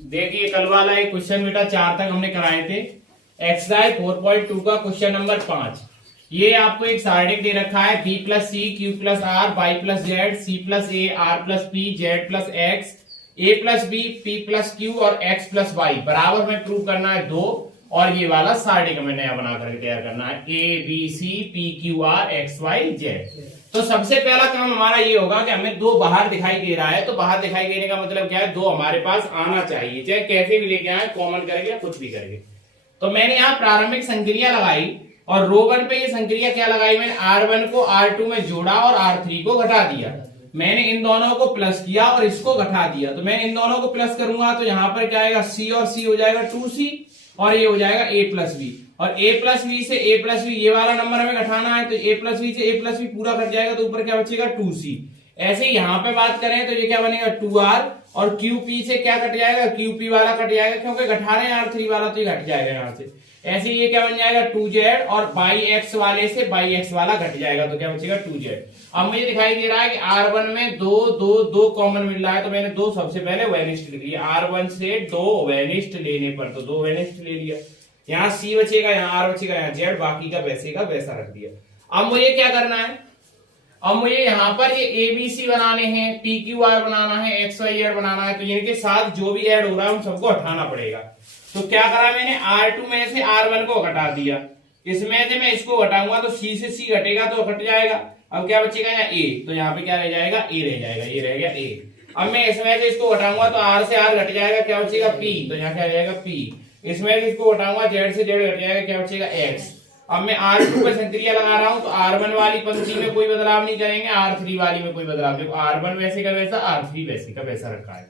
देखिए कल वाला एक क्वेश्चन बेटा 4 तक हमने कराए थे। एक्सरसाइज 4.2 का क्वेश्चन नंबर 5। ये आपको एक सारणी दे रखा है B plus C Q plus R Y plus Z C plus A R plus P Z plus X A plus B P plus Q और एक्स प्लस वाई बराबर में प्रूव करना है 2। और ये वाला सारणी का मैं नया बना करके तैयार करना है A B C P Q R X Y Z. तो सबसे पहला काम हमारा ये होगा कि हमें 2 बाहर दिखाई दे रहा है, तो बाहर दिखाई देने का मतलब क्या है, 2 हमारे पास आना चाहिए, चाहे कैसे भी लेके आए, कॉमन करेंगे या कुछ भी करेंगे। तो मैंने यहाँ प्रारंभिक संक्रिया लगाई और रो 1 पे ये संक्रिया क्या लगाई, मैंने R1 को R2 में जोड़ा और R3 को घटा दिया। मैंने इन दोनों को प्लस किया और इसको घटा दिया। तो मैं इन दोनों को प्लस करूंगा तो यहाँ पर क्या आएगा, C और C हो जाएगा 2C और ये हो जाएगा A प्लस बी। और A प्लस बी से A प्लस बी ये वाला नंबर हमें घटाना है, तो A प्लस बी से A प्लस बी पूरा कट जाएगा तो ऊपर क्या बचेगा 2C। ऐसे ही यहाँ पे बात करें तो ये क्या बनेगा 2R और QP से क्या कट जाएगा, QP वाला कट जाएगा क्योंकि घटा रहे हैं R3 वाला तो ये घट जाएगा यहाँ से। ऐसे ये क्या बन जाएगा 2Z और बाई एक्स वाले से बाई एक्स वाला घट जाएगा तो क्या बचेगा 2Z। अब मुझे दिखाई दे रहा है कि R1 में 2 कॉमन मिल रहा है, तो मैंने 2 सबसे पहले वेनिस्ट लिख लिया। R1 से 2 वेनिस्ट लेने पर तो 2 वेनिस्ट ले लिया। यहाँ C बचेगा, यहाँ R बचेगा, यहाँ Z, बाकी का वैसा रख दिया। अब मुझे क्या करना है, अब मुझे यहाँ पर ये ABC बनाने हैं, PQR बनाना है, XYZ बनाना है, तो इनके साथ जो भी ऐड हो रहा है उन सबको हटाना पड़ेगा। तो क्या करा मैंने, R2 में से R1 को घटा दिया, इसमें से मैं इसको घटाऊंगा तो C से C घटेगा तो घट जाएगा। अब क्या बचेगा यहाँ A, तो यहाँ पे क्या रह जाएगा A रह जाएगा, ये रह गया A। अब मैं इसमें से इसको घटाऊंगा तो R से R घट जाएगा, क्या बचेगा P, तो यहाँ क्या जाएगा P। इसमें से इसको घटाऊंगा Z से Z घट जाएगा, क्या बचेगा X। अब मैं R2 पे संक्रिया लगा रहा हूं तो R1 वाली पंक्ति में कोई बदलाव नहीं करेंगे, R3 वाली में कोई बदलाव। देखो R1 वैसे का वैसा, R3 वैसे का वैसा रखा है।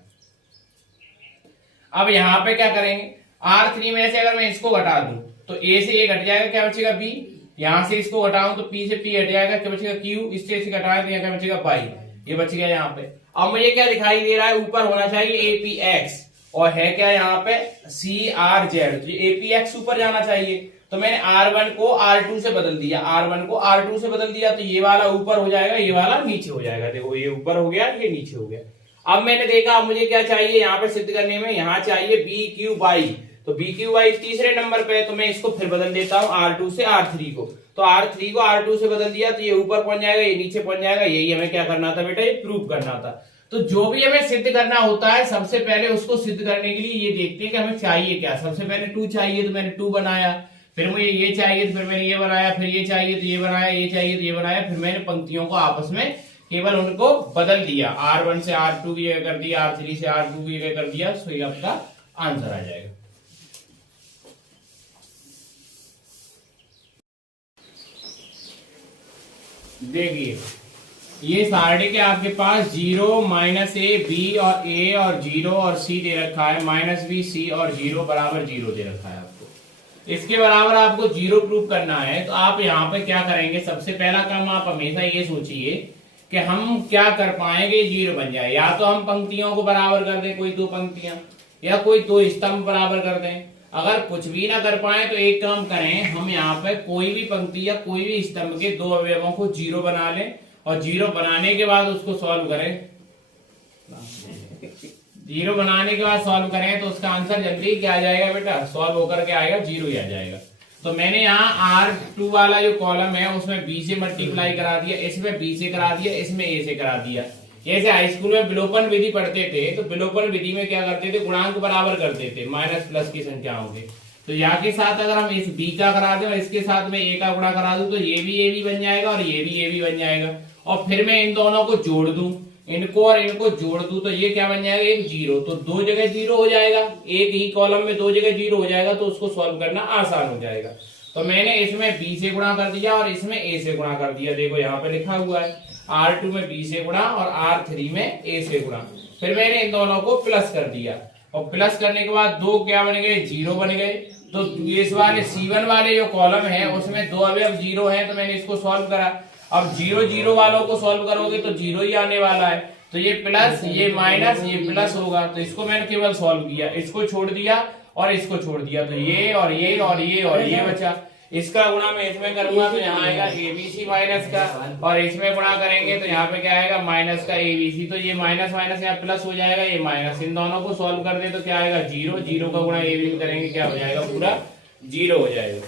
अब यहाँ पे क्या करेंगे, R3 में से अगर मैं इसको घटा दूं तो A से A घट जाएगा, क्या बचेगा B। यहां से इसको घटाऊं तो P से P घट जाएगा, क्या बचेगा Q। इससे इसे घटाएं तो यहाँ क्या बचेगा पाई, ये बच गया यहाँ पे। अब मुझे क्या दिखाई दे रहा है, ऊपर होना चाहिए APX और है क्या यहाँ पे CRZ, तो APX ऊपर जाना चाहिए। तो मैंने R1 को R2 से बदल दिया, R1 को R2 से बदल दिया, तो ये वाला ऊपर हो जाएगा, ये वाला नीचे हो जाएगा। देखो ये ऊपर हो गया, ये नीचे हो गया। अब मैंने देखा अब मुझे क्या चाहिए यहाँ पे सिद्ध करने में, यहाँ चाहिए BQY, तो BQY तीसरे नंबर पे, तो मैं इसको फिर बदल देता हूँ R2 से R3 को। तो R3 को R2 से बदल दिया तो ये ऊपर पहुंच जाएगा, ये नीचे पहुंच जाएगा। यही हमें क्या करना था बेटा, ये प्रूव करना था। तो जो भी हमें सिद्ध करना होता है सबसे पहले उसको सिद्ध करने के लिए ये देखते हैं कि हमें चाहिए क्या। सबसे पहले 2 चाहिए तो मैंने 2 बनाया, फिर मुझे ये चाहिए तो फिर मैंने ये बनाया, फिर ये चाहिए तो ये बनाया, ये चाहिए तो ये बनाया, फिर मैंने पंक्तियों को आपस में केवल उनको बदल दिया। R1 से R2 ये कर दिया, R3 से R2 ये कर दिया, तो ये आपका आंसर आ जाएगा। देखिए ये सारणी के आपके पास 0 -a b और a और 0 और c दे रखा है, -b c और 0 बराबर 0 दे रखा है आपको। इसके बराबर आपको 0 प्रूव करना है, तो आप यहाँ पे क्या करेंगे, सबसे पहला काम आप हमेशा ये सोचिए कि हम क्या कर पाएंगे 0 बन जाए। या तो हम पंक्तियों को बराबर कर दें, कोई 2 पंक्तियां, या कोई 2 स्तंभ बराबर कर दें। अगर कुछ भी ना कर पाए तो एक काम करें, हम यहाँ पे कोई भी पंक्ति या कोई भी स्तंभ के 2 अवयवों को 0 बना लें और 0 बनाने के बाद उसको सॉल्व करें। 0 बनाने के बाद सॉल्व करें तो उसका आंसर जल्दी क्या आ जाएगा बेटा, सॉल्व होकर के आएगा 0 ही आ जाएगा। तो मैंने यहाँ R2 वाला जो कॉलम है उसमें B से मल्टीप्लाई करा दिया, इसमें B से करा दिया, इसमें A से करा दिया। जैसे हाई स्कूल में विलोपन विधि पढ़ते थे तो विलोपन विधि में क्या करते थे, गुणांक बराबर करते थे माइनस प्लस की संख्याओं के। तो यहाँ के साथ अगर हम इस B का करा दें और इसके साथ में A का गुणा करा दूं तो ये भी A भी बन जाएगा और ये भी A भी बन जाएगा। और फिर मैं इन दोनों को जोड़ दूं, इनको और इनको जोड़ दूं तो ये क्या बन जाएगा, एक 0। तो 2 जगह 0 हो जाएगा, एक ही कॉलम में 2 जगह 0 हो जाएगा, तो उसको सॉल्व करना आसान हो जाएगा। तो मैंने इसमें B से गुणा कर दिया और इसमें A से गुणा कर दिया। देखो यहाँ पे लिखा हुआ है R2 में B से गुणा और R3 में A से गुणा। फिर मैंने इन दोनों को प्लस कर दिया और प्लस करने के बाद 2 क्या बन गए, 0 बन गए। तो इस वाले C1 वाले जो कॉलम है उसमें 2 अवयव 0 है, तो मैंने इसको सॉल्व करा। अब 0 0 वालों को सॉल्व करोगे तो 0 ही आने वाला है, तो ये प्लस ये माइनस ये प्लस होगा। तो इसको मैंने केवल सॉल्व किया, इसको छोड़ दिया और इसको छोड़ दिया, तो ये और ये और ये और ये बचा। इसका गुणा मैं इसमें करूंगा तो यहाँ आएगा एबीसी माइनस का, और इसमें गुणा करेंगे तो यहाँ पे क्या आएगा माइनस का एबीसी। तो ये माइनस माइनस यहाँ प्लस हो जाएगा, ये माइनस, इन दोनों को सॉल्व कर दे तो क्या आएगा जीरो, जीरो का गुणा एबी में करेंगे क्या हो जाएगा पूरा जीरो हो जाएगा।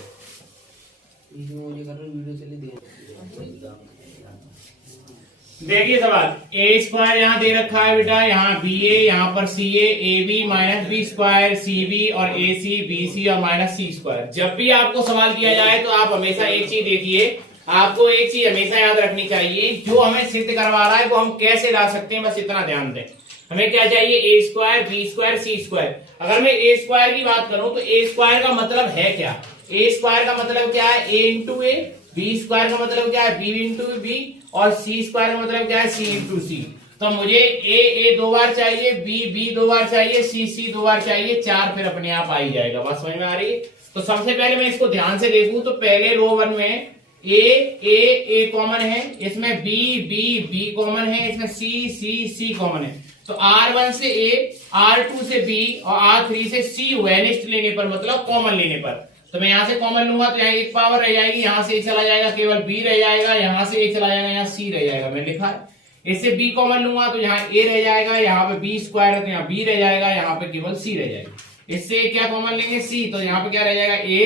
देखिए सवाल, ए स्क्वायर यहाँ दे रखा है बेटा, यहाँ बी ए, यहाँ पर C A B minus B square C B और ए सी बी सी और माइनस सी स्क्वायर। जब भी आपको सवाल किया जाए तो आप हमेशा एक चीज देखिए, आपको एक चीज हमेशा याद रखनी चाहिए, जो हमें सिद्ध करवा रहा है वो हम कैसे ला सकते हैं, बस इतना ध्यान दें। हमें क्या चाहिए, ए स्क्वायर बी स्क्वायर सी स्क्वायर। अगर मैं ए स्क्वायर की बात करूं तो ए स्क्वायर का मतलब है क्या, ए स्क्वायर का मतलब क्या है ए इंटू ए, बी स्क्वायर का मतलब क्या है बी इंटू बी, और सी स्क्वायर का मतलब क्या है सी इंटू सी। तो मुझे ए दो बार चाहिए, बी दो बार चाहिए, सी दो बार चाहिए, चार फिर अपने आप आ ही जाएगा। बात समझ में आ रही है? तो सबसे पहले मैं इसको ध्यान से देखूं तो पहले रो वन में ए कॉमन है, इसमें बी कॉमन है, इसमें सी कॉमन है। तो R1 से A, R2 से B और R3 से C वेनिस्ट लेने पर, मतलब कॉमन लेने पर, तो मैं यहां से कॉमन लूंगा तो यहाँ एक पावर रह जाएगी, यहां से एक चला जाएगा, केवल B रह जाएगा, यहां से एक चला जाएगा, यहाँ C रह जाएगा। मैं लिखा है इससे B कॉमन लूंगा तो यहाँ A रह जाएगा, यहाँ पे B स्क्वायर है तो यहाँ B रह जाएगा, यहाँ पे केवल C रह जाएगा। इससे क्या कॉमन लेंगे C, तो यहाँ पे क्या रह जाएगा A,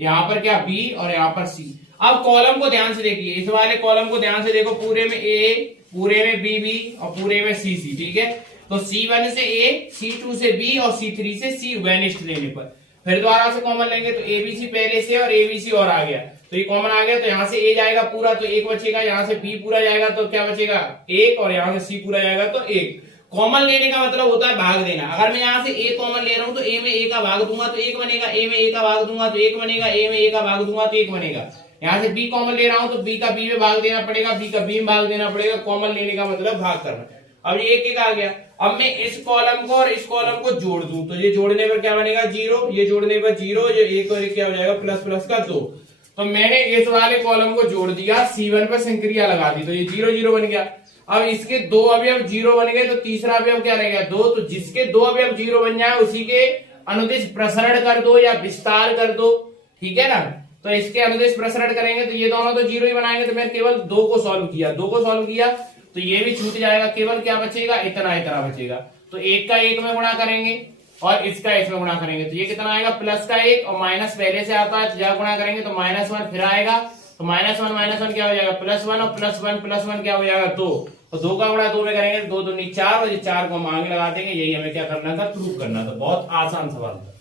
यहाँ पर क्या B और यहाँ पर C। अब कॉलम को ध्यान से देखिए, इस वाले कॉलम को ध्यान से देखो, पूरे में A, पूरे में B और पूरे में C, ठीक है। तो C1 से A, C2 से B और C3 से C वेनिस्ट लेने पर फिर दोबारा से कॉमन लेंगे तो ABC पहले से और ABC और आ गया, तो ये कॉमन आ गया, तो यहाँ से A जाएगा पूरा तो एक बचेगा, यहाँ से B पूरा जाएगा तो क्या बचेगा एक, और यहाँ से C पूरा जाएगा तो एक। कॉमन लेने का मतलब होता है भाग देना। अगर मैं यहाँ से A कॉमन ले रहा हूँ तो A में A का भाग दूंगा तो एक बनेगा, A में A का भाग दूंगा तो एक बनेगा, A में A का भाग दूंगा तो एक बनेगा। यहाँ से B कॉमन ले रहा हूँ तो B का B में भाग देना पड़ेगा, B का B में भाग देना पड़ेगा। कॉमन लेने का मतलब भाग करना। अब ये एक आ गया, अब मैं इस कॉलम को और इस कॉलम को जोड़ दूं तो ये जोड़ने पर क्या बनेगा जीरो, ये जोड़ने पर जीरो, ये एक और एक क्या हो जाएगा प्लस प्लस का दो। तो मैंने इस वाले कॉलम को जोड़ दिया, C1 पर संक्रिया लगा दी तो ये जीरो जीरो बन गया। अब इसके दो अवयव जीरो बन गए तो तीसरा अवयव क्या रहेगा दो, तो जिसके दो अवयव जीरो बन जाए उसी के अनुदिश प्रसरण कर दो या विस्तार कर दो, ठीक है ना। तो इसके अनुदिश प्रसरण करेंगे तो ये दोनों तो जीरो ही बनाएंगे, तो मैंने केवल दो को सॉल्व किया तो ये भी छूट जाएगा, केवल क्या बचेगा इतना बचेगा। तो एक का एक में गुणा करेंगे और इसका इसमें गुणा करेंगे तो ये कितना आएगा प्लस का एक, और माइनस पहले से आता है जब गुणा करेंगे तो -1 फिर आएगा, तो -1 क्या हो जाएगा +1 और +1 क्या हो जाएगा 2, और 2 का गुणा 2 में करेंगे 2 दूनी 4 और ये 4 को हम आगे लगा देंगे। यही हमें क्या करना था प्रूव करना था। बहुत आसान सवाल था।